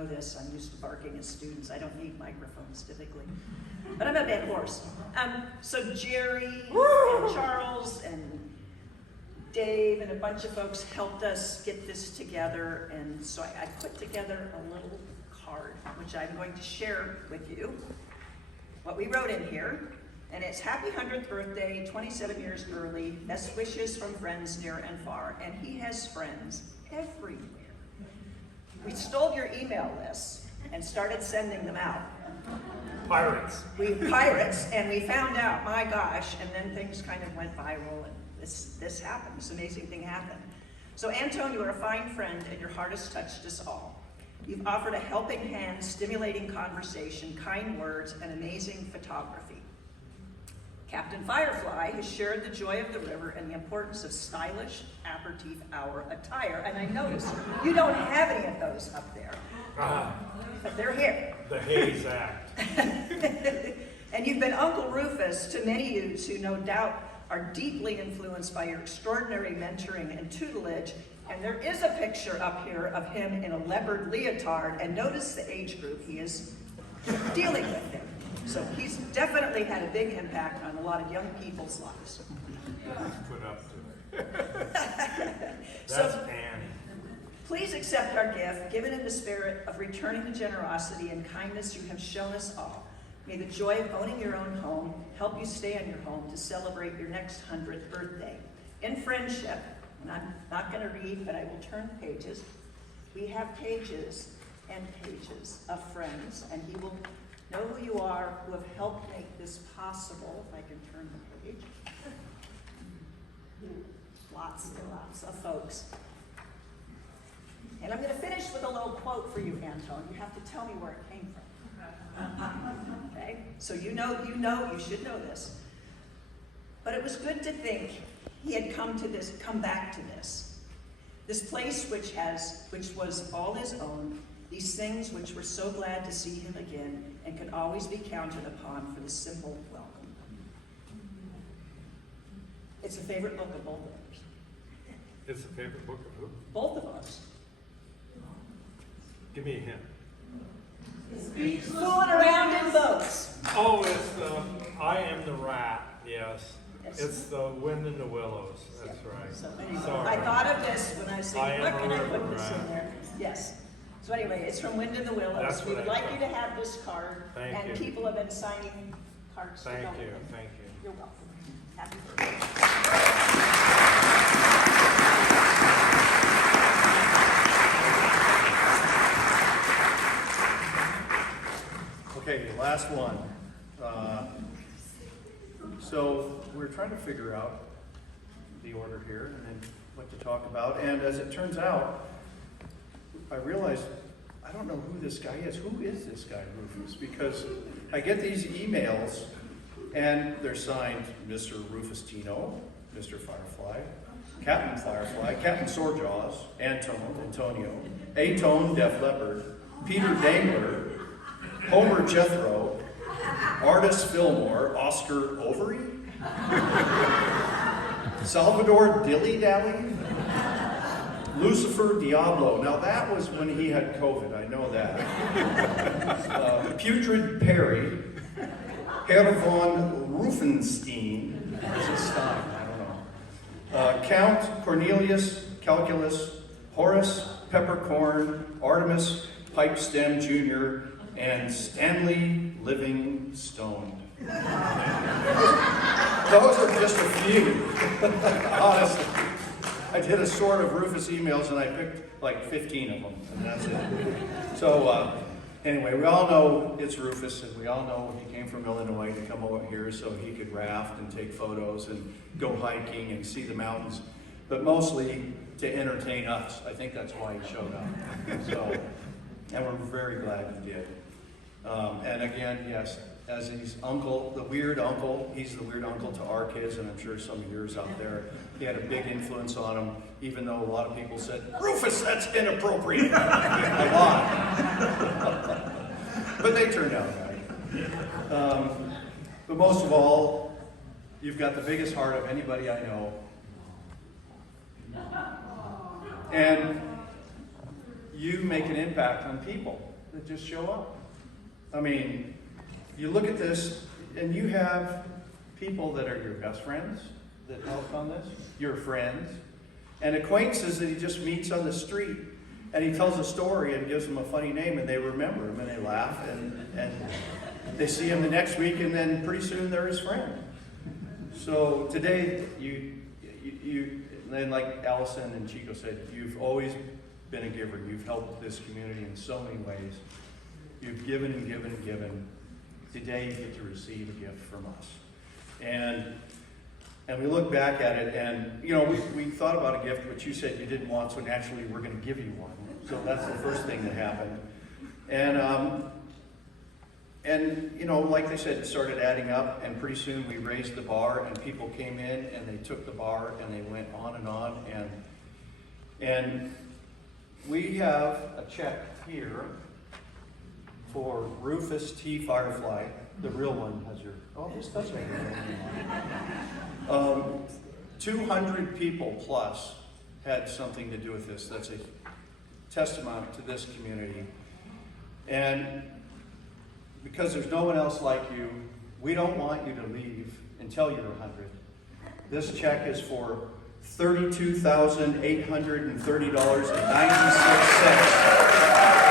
know this. I'm used to barking at students. I don't need microphones typically. But I'm a bad horse. So Jerry and Charles and Dave and a bunch of folks helped us get this together. And so I put together a little card, which I'm going to share with you. What we wrote in here. And it's happy 100th birthday, 27 years early, best wishes from friends near and far. And he has friends everywhere. We stole your email lists and started sending them out. Pirates. Pirates, and we found out, my gosh, and then things kind of went viral, and this happened, this amazing thing happened. So Anton, you are a fine friend, and your heart has touched us all. You've offered a helping hand, stimulating conversation, kind words, and amazing photography. Captain Firefly has shared the joy of the river and the importance of stylish aperitif hour attire. And I noticed you don't have any of those up there, but they're here. The Hayes Act. And you've been Uncle Rufus to many youths who no doubt are deeply influenced by your extraordinary mentoring and tutelage. And there is a picture up here of him in a leopard leotard. And notice the age group he is dealing with him. So he's definitely had a big impact on a lot of young people's lives. Put up to it. That's So, Annie. please accept our gift, given in the spirit of returning the generosity and kindness you have shown us all. May the joy of owning your own home help you stay in your home to celebrate your next 100th birthday. In friendship, and I'm not going to read, but I will turn pages. We have pages and pages of friends, and he will know who you are, who have helped make this possible. If I can turn the page. Lots and lots of folks. And I'm going to finish with a little quote for you, Anton. You have to tell me where it came from. Okay? So you should know this. But it was good to think he had come back to this. This place which was all his own, these things which we're so glad to see him again and can always be counted upon for the simple welcome. It's a favorite book of both of us. It's a favorite book of who? Both of us. Give me a hint. Fooling around in boats. Oh, it's the I Am the Rat, yes. Yes. It's the Wind in the Willows, that's right. So anyway, Sorry. I thought of this when I was I thinking, Am what a can I River put this in Rat. there? Yes. So anyway, it's from Wind in the Willows. That's We what would I like thought. you to have this card. Thank and you. people have been signing cards. to Thank go you, with it. thank you. You're welcome. Happy birthday. Okay, last one. So we're trying to figure out the order here and then what to talk about. And as it turns out, I realized I don't know who this guy is. Who is this guy, Rufus? Because I get these emails and they're signed Mr. Rufus Tino, Mr. Firefly, Captain Firefly, Captain Sorejaws, Antonio, A-Tone, Def Leppard, Peter Dangler, Homer Jethro, Artis Fillmore, Oscar Ovary, Salvador Dilly Dally, Lucifer Diablo. Now that was when he had COVID, I know that. Putrid Perry, Herr von Rufenstein, is it Stein? I don't know. Count Cornelius Calculus, Horace Peppercorn, Artemis Pipestem Jr., and Stanley Livingstone. Those are just a few. Honestly, I did a sort of Rufus emails and I picked like 15 of them, and that's it. So anyway, we all know it's Rufus, and we all know he came from Illinois to come over here so he could raft and take photos and go hiking and see the mountains, but mostly to entertain us. I think that's why he showed up. So, and we're very glad he did. And again, yes, as his uncle, the weird uncle, he's the weird uncle to our kids, and I'm sure some of yours out there. He had a big influence on him, even though a lot of people said, Rufus, that's inappropriate. A lot. But they turned out right. But most of all, you've got the biggest heart of anybody I know. And you make an impact on people. that just show up. I mean, you look at this, and you have people that are your best friends that help on this, your friends, and acquaintances that he just meets on the street, and he tells a story and gives them a funny name, and they remember him, and they laugh, and they see him the next week, and then pretty soon they're his friend. So today, and like Allyson and Chico said, you've always been a giver. You've helped this community in so many ways. You've given and given and given. Today you get to receive a gift from us. And we look back at it, and we thought about a gift, but you said you didn't want, so naturally we're going to give you one. So that's the first thing that happened. And like they said, it started adding up, and pretty soon we raised the bar, and people came in, and they took the bar, and they went on, and we have a check here for Rufus T. Firefly. The real one has your, this does make it. 200 people plus had something to do with this. That's a testament to this community. And because there's no one else like you, we don't want you to leave until you're 100. This check is for $32,830.96.